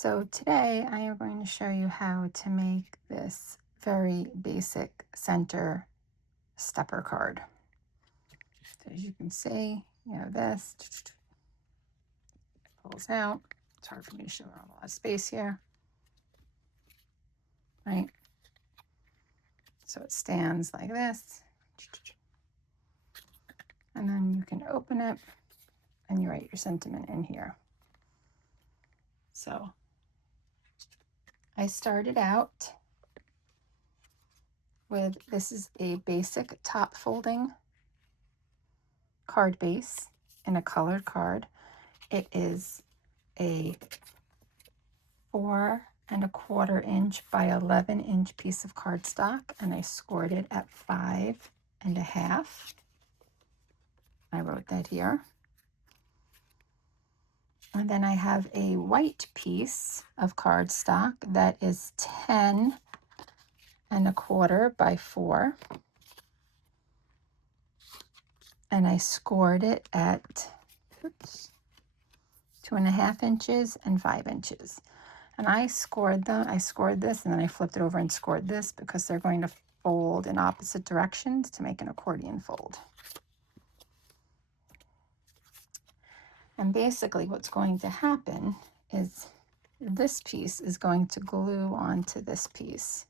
So today I am going to show you how to make this very basic center stepper card. So as you can see, you have this, pulls out. It's hard for me to show a lot of space here, right? So it stands like this. And then you can open it and you write your sentiment in here. So I started out with, this is a basic top folding card base in a colored card. It is a 4¼ by 11-inch piece of cardstock, and I scored it at 5½. I wrote that here. And then I have a white piece of cardstock that is 10¼ by 4. And I scored it at 2½ inches and 5 inches. And I scored this, and then I flipped it over and scored this because they're going to fold in opposite directions to make an accordion fold. And basically what's going to happen is this piece is going to glue onto this piece.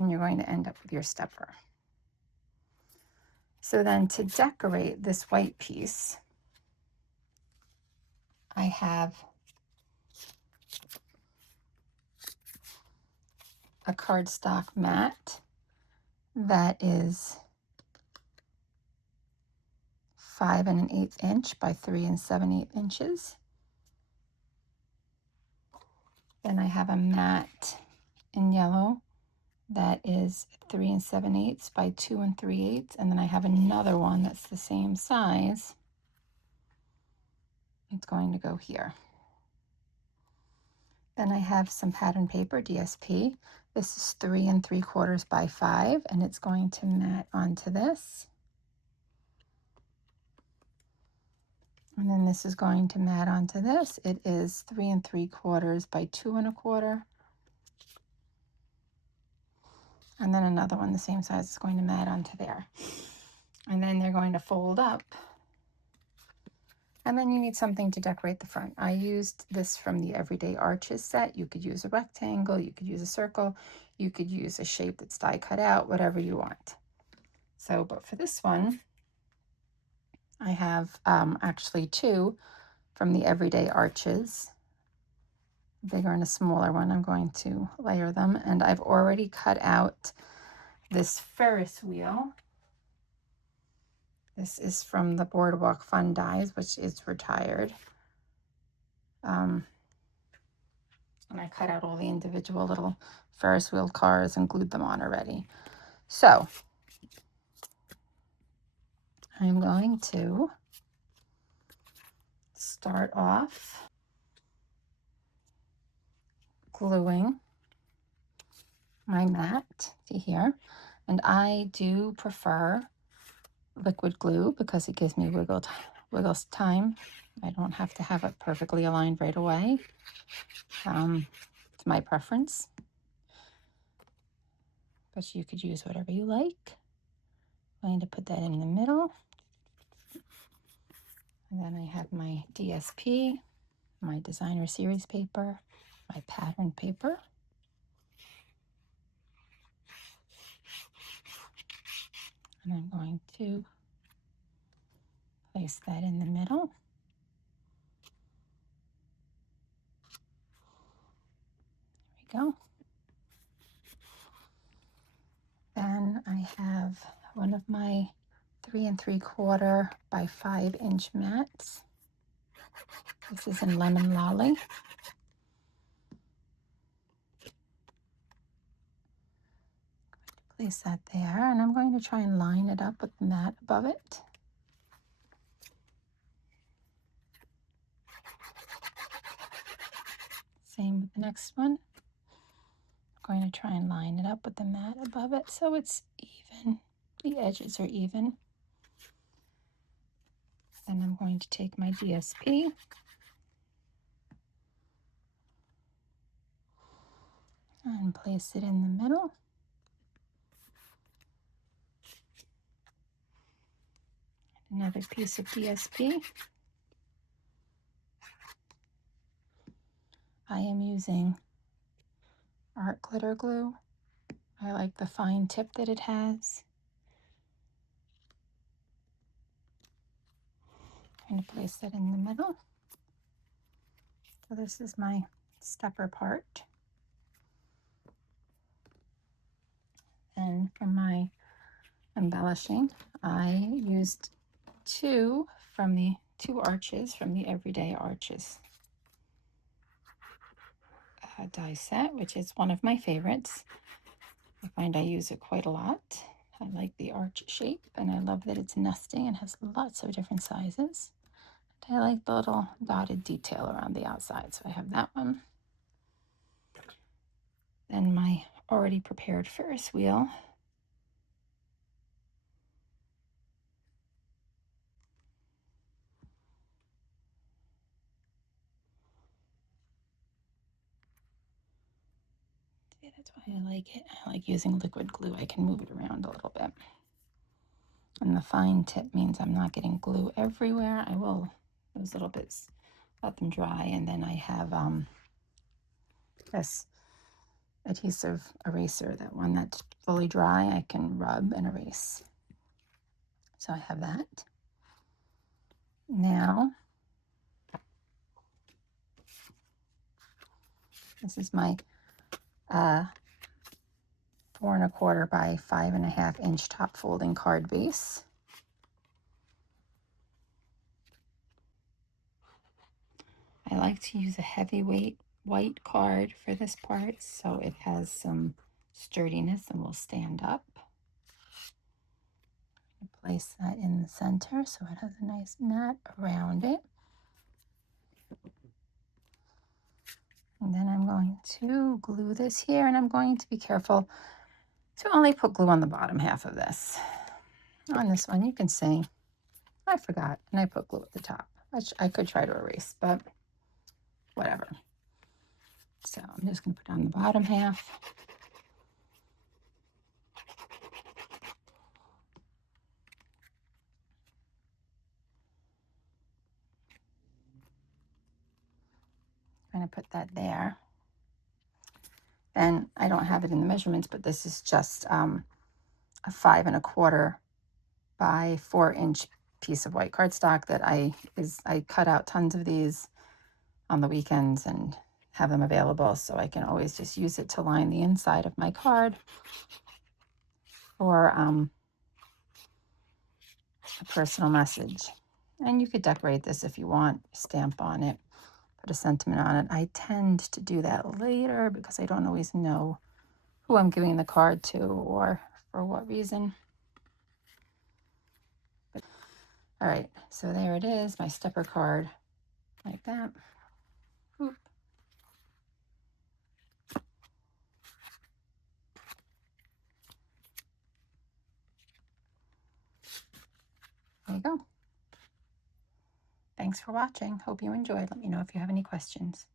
And you're going to end up with your stepper. So then to decorate this white piece, I have a cardstock mat that is 5⅛ inch by 3�7 inches. Then I have a mat in yellow that is 3�7 by 2�3, and then I have another one that's the same size. It's going to go here. Then I have some pattern paper, DSP. This is 3¾ by 5, and it's going to mat onto this. And then this is going to mat onto this. It is 3¾ by 2¼ and then another one the same size is going to mat onto there. And then they're going to fold up. And then you need something to decorate the front. I used this from the Everyday Arches set. You could use a rectangle, you could use a circle, you could use a shape that's die cut out, whatever you want. So, but for this one, I have actually two from the Everyday Arches, a bigger and a smaller one. I'm going to layer them, and I've already cut out this Ferris wheel. This is from the Boardwalk Fun Dies, which is retired. And I cut out all the individual little Ferris wheel cars and glued them on already. So I'm going to start off gluing my mat to here. And I do prefer liquid glue because it gives me wiggle time. I don't have to have it perfectly aligned right away. It's my preference, but you could use whatever you like. I'm going to put that in the middle. And then I have my DSP, my designer series paper, my pattern paper. And I'm going to place that in the middle. There we go. Then I have one of my 3¾ by 5-inch mats. This is in Lemon Lolly. Place that there, and I'm going to try and line it up with the mat above it. Same with the next one. I'm going to try and line it up with the mat above it so it's even. The edges are even. Then I'm going to take my DSP and place it in the middle. Another piece of DSP. I am using art glitter glue. I like the fine tip that it has. I'm going to place it in the middle. So this is my stepper part. And for my embellishing, I used two arches from the Everyday Arches die set, which is one of my favorites. I find I use it quite a lot. I like the arch shape, and I love that it's nesting and has lots of different sizes. And I like the little dotted detail around the outside, so I have that one. Then my already prepared Ferris wheel. See, that's why I like it. I like using liquid glue. I can move it around a little bit. And the fine tip means I'm not getting glue everywhere. I will, those little bits, let them dry, and then I have this adhesive eraser, that one that's fully dry, I can rub and erase. So I have that. Now, this is my 4 1/4 by 5 1/2 inch top folding card base. I like to use a heavyweight white card for this part, so it has some sturdiness and will stand up. Place that in the center so it has a nice mat around it. And then I'm going to glue this here, and I'm going to be careful to only put glue on the bottom half of this. On this one, you can see, I forgot, and I put glue at the top, which I could try to erase, but whatever. So I'm just going to put on the bottom half. I'm going to put that there. And I don't have it in the measurements, but this is just a 5 1/4 by 4 inch piece of white cardstock that I cut out tons of these on the weekends and have them available, so I can always just use it to line the inside of my card, or a personal message. And you could decorate this if you want, stamp on it, put a sentiment on it. I tend to do that later because I don't always know who I'm giving the card to or for what reason. All right, so there it is, my stepper card, like that. Oop. There you go. Thanks for watching. Hope you enjoyed. Let me know if you have any questions.